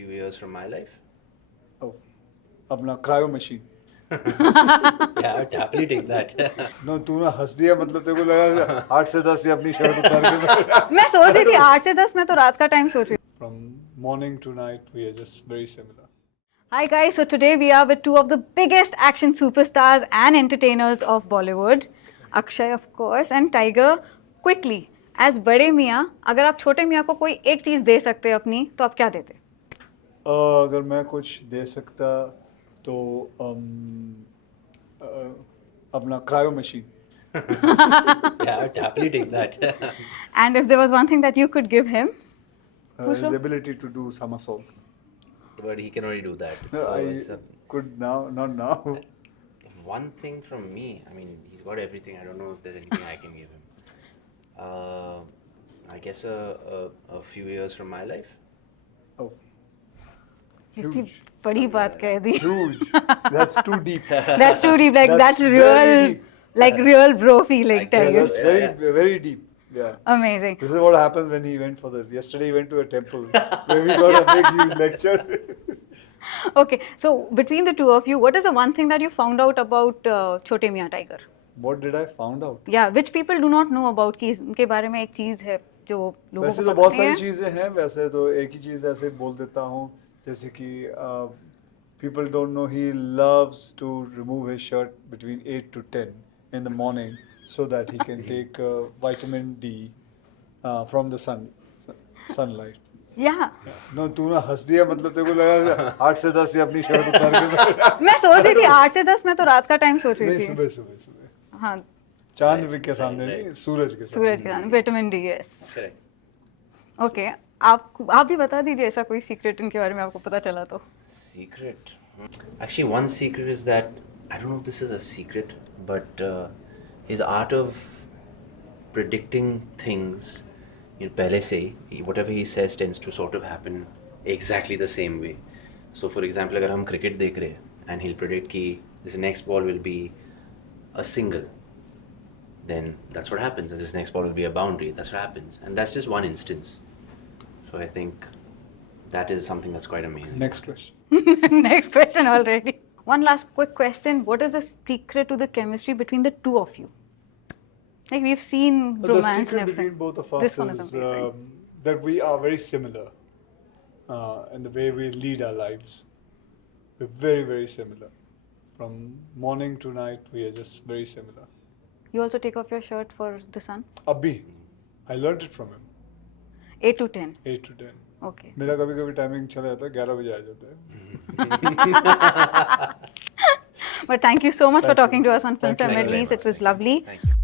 few years from my life. Oh, अपना cryo machine. Yeah, I would happily take that. No तूने हंस दिया मतलब तेरे को लगा 8 से 10 ये अपनी शर्ट उतार के. मैं सोच रही थी 8 से 10, मैं तो रात का टाइम सोच रही थी. From morning to night we are just very similar. Hi guys, so today we are with two of the biggest action superstars and entertainers of Bollywood, Akshay of course and Tiger. Quickly, as बड़े मियाँ, अगर आप छोटे मियाँ को कोई एक चीज़ दे सकते अपनी, तो आप क्या देते? अगर मैं कुछ दे सकता तो अपना cryo machine. Yeah, I would happily take that. And if there was one thing that you could give him, His ability to do somersaults. But he can already do that. No, So I it's could now, not now. one thing from me. I mean, he's got everything. I don't know if there's anything I can give him. I guess a few years from my life. Oh, इतनी huge. बड़ी बात कह दी. Huge. That's too deep. That's too deep. Like that's very real, deep. like real bro feeling. I guess Tiger. That's very, very deep. Yeah. Amazing. This is what happens when he went for this. Yesterday he went to a temple where we got a big huge lecture. Okay, so between the two of you, what is the one thing that you found out about छोटे मियाँ Tiger? What did I found out? Yeah, which people do not know about कि इनके बारे में एक चीज़ है जो लोगों वैसे को तो पता बहुत नहीं सारी है. चीज़ें हैं. वैसे तो एक ही चीज़ ऐसे बोल देता हूँ जैसे कि people don't know he loves to remove his shirt between 8 to 10 in the morning so that he can take vitamin D from the sunlight. Yeah. No तूने हंस दिया मतलब तेरे को लगा 8 से 10 ये अपनी शर्ट उतार के. मैं सोच रही थी 8 से 10, मैं तो रात का टाइम सोच रही नहीं, थी. सुबह. हाँ, चांद के सामने right. नहीं, सूरज के सामने. सूरज के सामने vitamin D. Yes. Correct. Okay, आप भी बता दीजिए ऐसा कोई सीक्रेट इनके बारे में आपको पता चला तो. Secret. Actually, one secret is that I don't know if this is a secret, but his art of predicting things. पहले से ही whatever he says tends to sort of happen exactly the same way. So for example, अगर हम cricket देख रहे हैं and he'll predict कि this next ball will be a single, then that's what happens. And this next ball will be a boundary. That's what happens. And that's just one instance. So I think that is something that's quite amazing. Next question. Next question already. One last quick question. What is the secret to the chemistry between the two of you? Like we've seen The romance secret and between everything. both of us This one is is amazing. that we are very similar in the way we lead our lives. We're very, very similar. From morning to night, we are just very similar. You also take off your shirt for the sun? Abhi, I learned it from him. 8 to 10. 8 to 10. Okay. मेरा कभी कभी timing चला जाता है 11 बजे आ जाता है. But thank you so much for Thank you. talking to us on Film Thank you Time very At Least. much. It was lovely. Thank you.